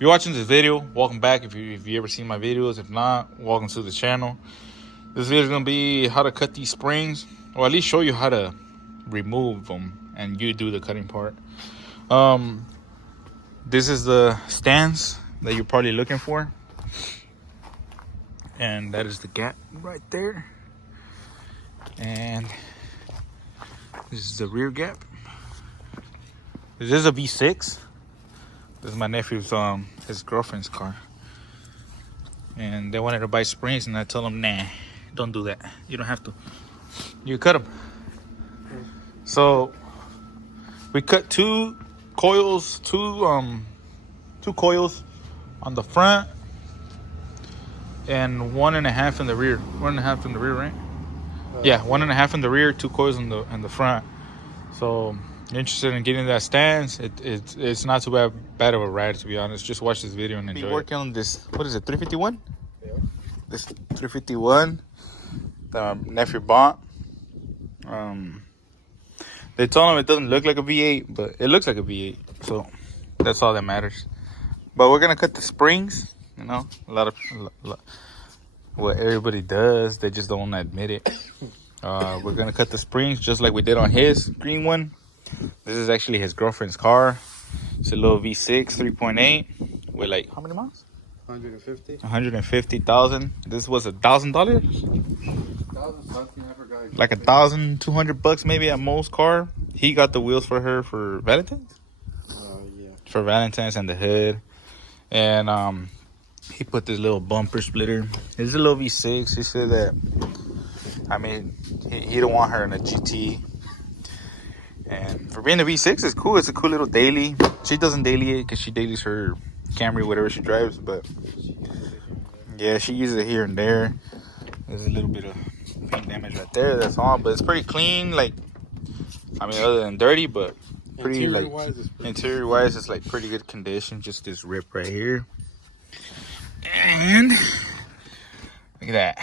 you're watching this video, welcome back. If you ever seen my videos, if not, welcome to the channel. This video is gonna be how to cut these springs, or at least show you how to remove them, and you do the cutting part. This is the stands that you're probably looking for, and that is the gap right there. And this is the rear gap. This is a V6. This is my nephew's his girlfriend's car, and they wanted to buy springs, and I told them, nah, don't do that. You don't have to. You cut them. So we cut two coils on the front and 1.5 in the rear. 1.5 in the rear, right? Yeah, 1.5 in the rear, 2 coils in the front. So you're interested in getting that stance, it's not too bad of a ride, to be honest. Just watch this video and enjoy it. Working on this, what is it, 351? Yeah. This 351 that my nephew bought. They told him it doesn't look like a V8, but it looks like a V8, so that's all that matters. But we're gonna cut the springs, you know, a lot what everybody does, they just don't admit it. We're gonna cut the springs just like we did on his green one. This is actually his girlfriend's car. It's a little V6 3.8 with like how many miles? 150,000. This was $1,000. 1,000 something, I forgot. Like $1,200 maybe at most car. He got the wheels for her for Valentine's. Yeah. For Valentine's and the hood, and he put this little bumper splitter. It's a little V6. He said that, I mean, he don't want her in a GT. And for being a V6, it's cool. It's a cool little daily. She doesn't daily it because she dailies her Camry, whatever she drives. But yeah, she uses it here and there. There's a little bit of paint damage right there. That's all. But it's pretty clean. Like, I mean, other than dirty, but pretty interior wise, it's like pretty good condition. Just this rip right here. And look at that.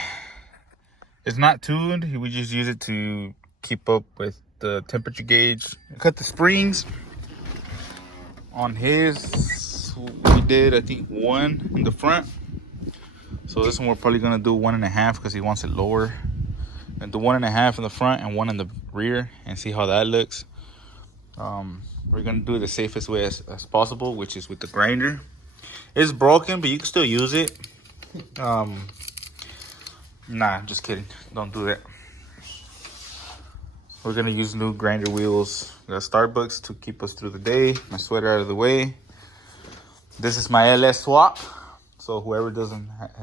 It's not tuned. We just use it to keep up with the temperature gauge. Cut the springs on his. We did, I think, 1 in the front. So this one we're probably gonna do 1.5 because he wants it lower. And do 1.5 in the front and 1 in the rear, and see how that looks. We're gonna do it the safest way as possible, which is with the grinder. It's broken, but you can still use it. Nah, just kidding. Don't do that. We're gonna use new grinder wheels. We got Starbucks to keep us through the day. My sweater out of the way. This is my LS swap. So whoever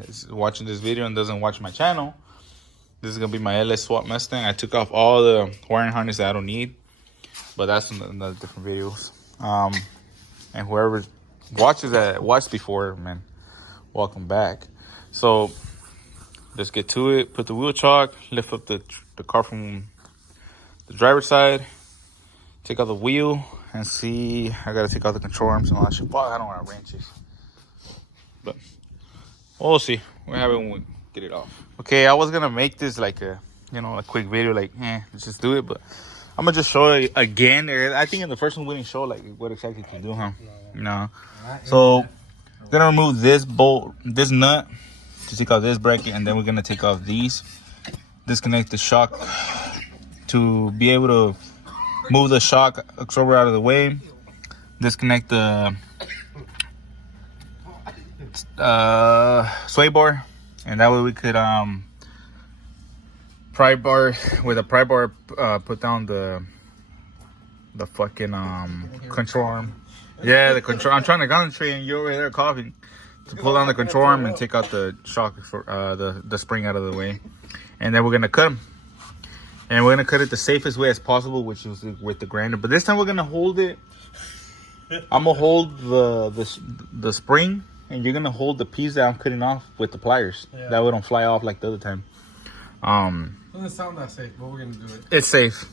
is watching this video and doesn't watch my channel, this is gonna be my LS swap Mustang. I took off all the wiring harness that I don't need, but that's in the different videos. And whoever watched before, man, welcome back. So let's get to it. Put the wheel chock, lift up the car from the driver's side, take out the wheel, and see. I gotta take out the control arms and all that shit. Well, I don't want wrenches, but we'll see. We're having when we get it off. Okay, I was gonna make this like a quick video, like let's just do it, but I'm gonna just show it again. I think in the first one we didn't show like what exactly to do, huh? No. So I'm gonna remove this bolt, this nut, to take out this bracket, and then we're gonna take off these. Disconnect the shock to be able to move the shock absorber out of the way. Disconnect the sway bar, and that way we could pry bar put down the fucking control arm. Yeah, the control. I'm trying to concentrate, and you're over there coughing. To pull down the control arm and take out the shock for the spring out of the way, and then we're gonna cut them. And we're gonna cut it the safest way as possible, which is with the grinder. But this time we're gonna hold it. I'm gonna hold the spring, and you're gonna hold the piece that I'm cutting off with the pliers. Yeah. That way it don't fly off like the other time. Doesn't sound that safe, but we're gonna do it. It's safe.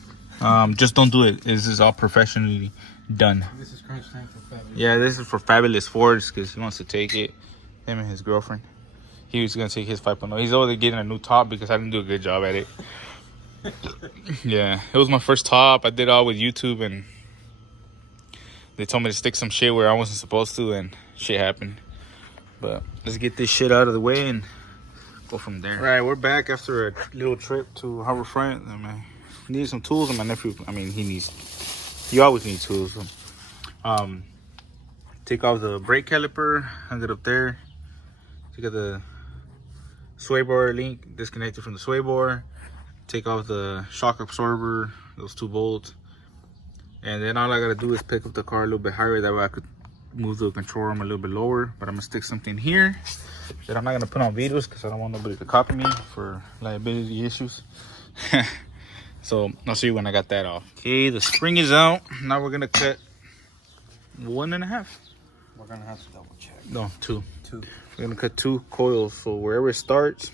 Just don't do it. This is all professionally done. This is crunch time for Fabulous. Yeah, this is for Fabulous Fords because he wants to take it. Him and his girlfriend. He was gonna take his 5.0. He's over there getting a new top because I didn't do a good job at it. Yeah, it was my first top. I did all with YouTube, and they told me to stick some shit where I wasn't supposed to, and shit happened. But let's get this shit out of the way and go from there. All right, we're back after a little trip to Harbor Front. I mean, need some tools, and my nephew, I mean, he always needs tools. Take off the brake caliper, hung it up there. Take out the sway bar link, disconnected from the sway bar. Take off the shock absorber, those 2 bolts. And then all I gotta do is pick up the car a little bit higher. That way I could move the control arm a little bit lower. But I'm gonna stick something here that I'm not gonna put on videos because I don't want nobody to copy me for liability issues. So I'll see you when I got that off. Okay, the spring is out. Now we're gonna cut 1.5. We're gonna have to double check. No, 2. 2. We're gonna cut 2 coils. So wherever it starts,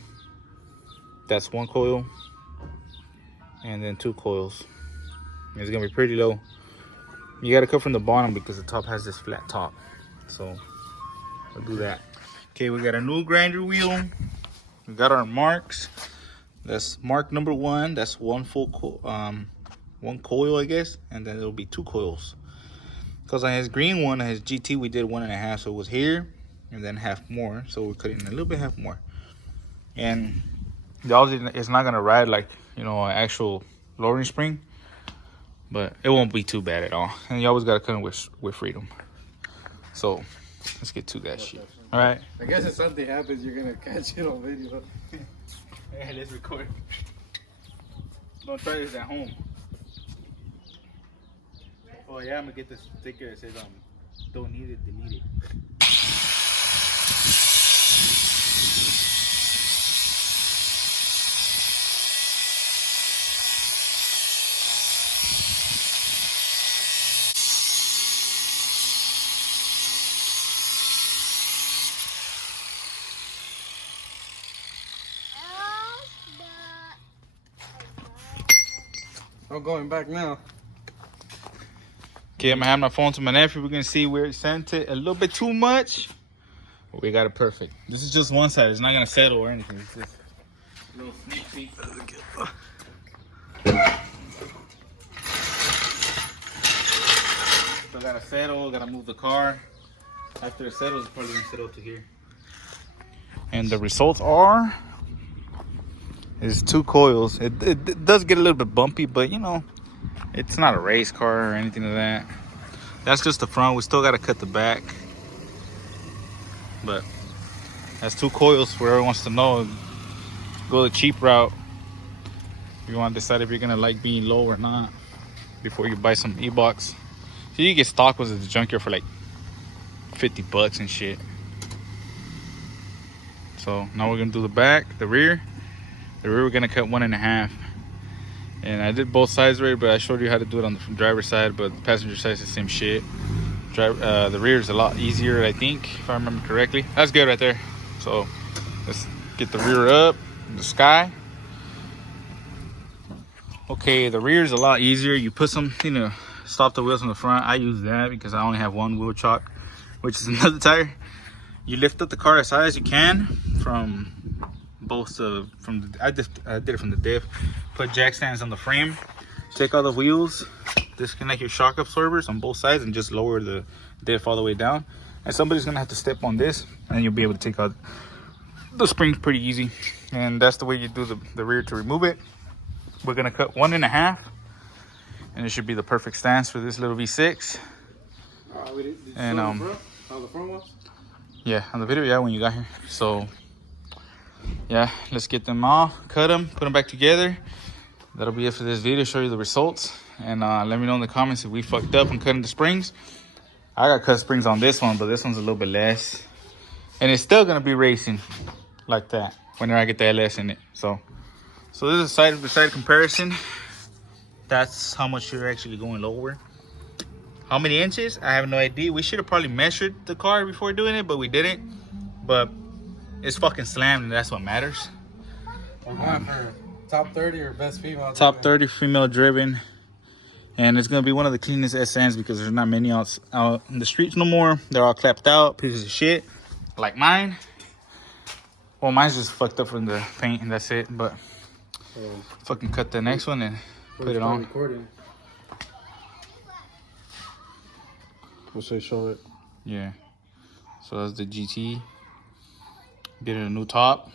that's 1 coil, and then 2 coils. It's gonna be pretty low. You gotta cut from the bottom because the top has this flat top. So we'll do that. Okay, we got a new grinder wheel. We got our marks. That's mark number 1. That's 1 full 1 coil, I guess, and then it'll be 2 coils. Because on his green one, on his GT, we did 1.5, so it was here and then half more. So we're cutting a little bit half more. And the Aussie is not gonna ride like, you know, an actual lowering spring, but it won't be too bad at all. And you always gotta cut them with freedom. So let's get to that shit. All right. I guess if something happens, you're gonna catch it on video. Hey, let's record. Don't try this at home. Oh yeah, I'm gonna get this sticker that says don't need it, delete it. I'm going back now. Okay, I'm gonna have my phone to my nephew. We're gonna see where it sent it a little bit too much. But we got it perfect. This is just one side. It's not gonna settle or anything. It's just a little sneak peek. So I gotta settle, gotta move the car. After it settles, it's probably gonna settle to here. And the results are, is 2 coils. It does get a little bit bumpy, but you know, it's not a race car or anything like that. That's just the front. We still gotta cut the back. But that's 2 coils. Whoever wants to know, go the cheap route. You want to decide if you're gonna like being low or not before you buy some e-box. So you get stock was at the junkyard for like $50 and shit. So now we're gonna do the back, the rear. The rear we're gonna cut 1.5. And I did both sides already, but I showed you how to do it on the driver's side, but the passenger side is the same shit. The rear is a lot easier, I think, if I remember correctly. That's good right there. So let's get the rear up in the sky. Okay, the rear is a lot easier. You put some, you know, stop the wheels on the front. I use that because I only have 1 wheel chock, which is another tire. You lift up the car as high as you can from both I did it from the diff. Put jack stands on the frame. Take all the wheels. Disconnect your shock absorbers on both sides and just lower the diff all the way down. And somebody's gonna have to step on this, and you'll be able to take out the springs pretty easy. And that's the way you do the rear to remove it. We're gonna cut 1.5, and it should be the perfect stance for this little V6. Did you And show the front? How the front was? Yeah, on the video, yeah, when you got here. So yeah, let's get them off, cut them, put them back together. That'll be it for this video. Show you the results, and let me know in the comments if we fucked up in cutting the springs. I got cut springs on this one, but this one's a little bit less, and it's still gonna be racing like that whenever I get the LS in it. So this is a side by side comparison. That's how much you're actually going lower. How many inches? I have no idea. We should have probably measured the car before doing it, but we didn't. But it's fucking slammed, and that's what matters. We're going for top 30 or best female. Top 30 female driven. And it's going to be one of the cleanest SNs because there's not many out in the streets no more. They're all clapped out, pieces of shit, like mine. Well, mine's just fucked up from the paint, and that's it. But fucking cut the next one and put it on. Recording. We'll say show it. Yeah. So that's the GT. Getting a new top.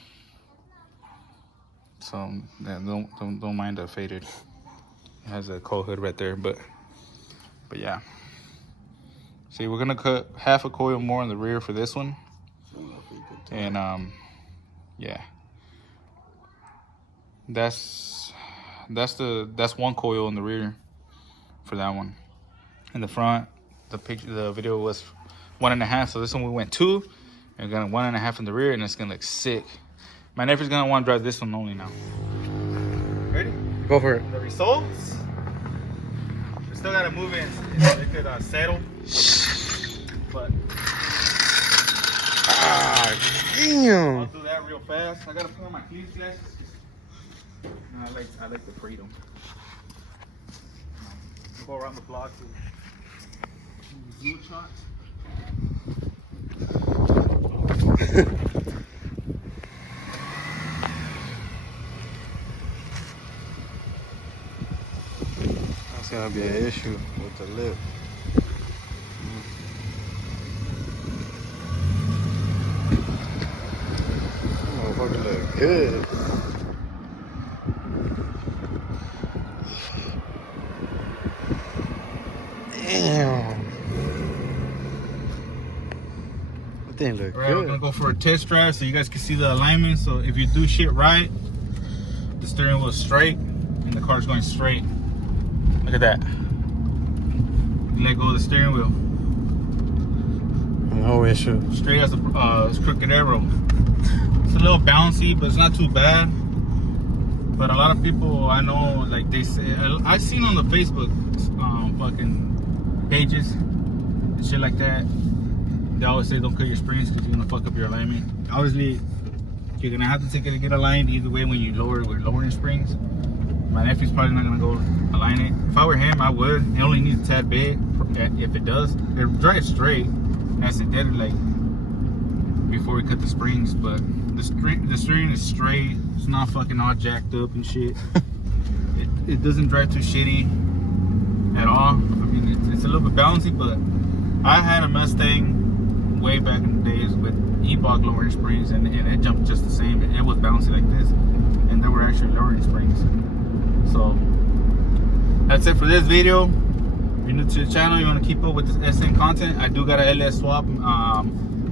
So yeah, don't mind the faded. It has a coil hood right there, but yeah. See, we're gonna cut half a coil more in the rear for this one, and yeah, that's one coil in the rear for that one. In the front, the video was 1.5, so this one we went 2, and we're gonna 1.5 in the rear, and it's gonna look sick. My nephew's gonna want to drive this one only now. Ready? Go for it. The results. We still gotta move in. It could settle. But Damn. I'll do that real fast. I gotta put on my clean glasses. I like the freedom. Go around the block to do shots. That's gonna be an issue with the lip. Motherfucker look good. Damn. That thing look Alright, good. we're gonna go for a test drive so you guys can see the alignment. So if you do shit right, the steering wheel is straight and the car's going straight. Look at that. You let go of the steering wheel. No issue. Straight as a crooked arrow. It's a little bouncy, but it's not too bad. But a lot of people I know, like they say, I've seen on the Facebook fucking pages and shit like that. They always say don't cut your springs because you're gonna fuck up your alignment. Obviously, you're gonna have to take it to get aligned either way when you lower with lowering springs. My nephew's probably not gonna go align it. If I were him, I would. It only needs a tad bit. If it does, it drives straight as it did like before we cut the springs. But the steering is straight. It's not fucking all jacked up and shit. it doesn't drive too shitty at all. I mean, it's a little bit bouncy, but I had a Mustang way back in the days with E-Block lowering springs, and it jumped just the same. It was bouncy like this, and they were actually lowering springs. So that's it for this video. If you're new to the channel, you want to keep up with this SM content, I do got a LS swap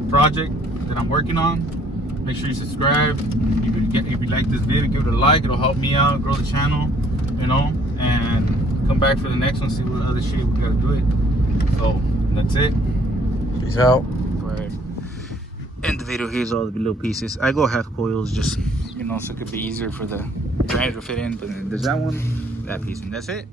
project that I'm working on. Make sure you subscribe. If you like this video, give it a like. It'll help me out, grow the channel, you know, and come back for the next one, see what other shit we gotta do it. So that's it. Peace out. Right. End the video. Here's all the little pieces. I go half coils just, you know, so it could be easier for the grinder to fit in. But there's that one, that piece, and that's it.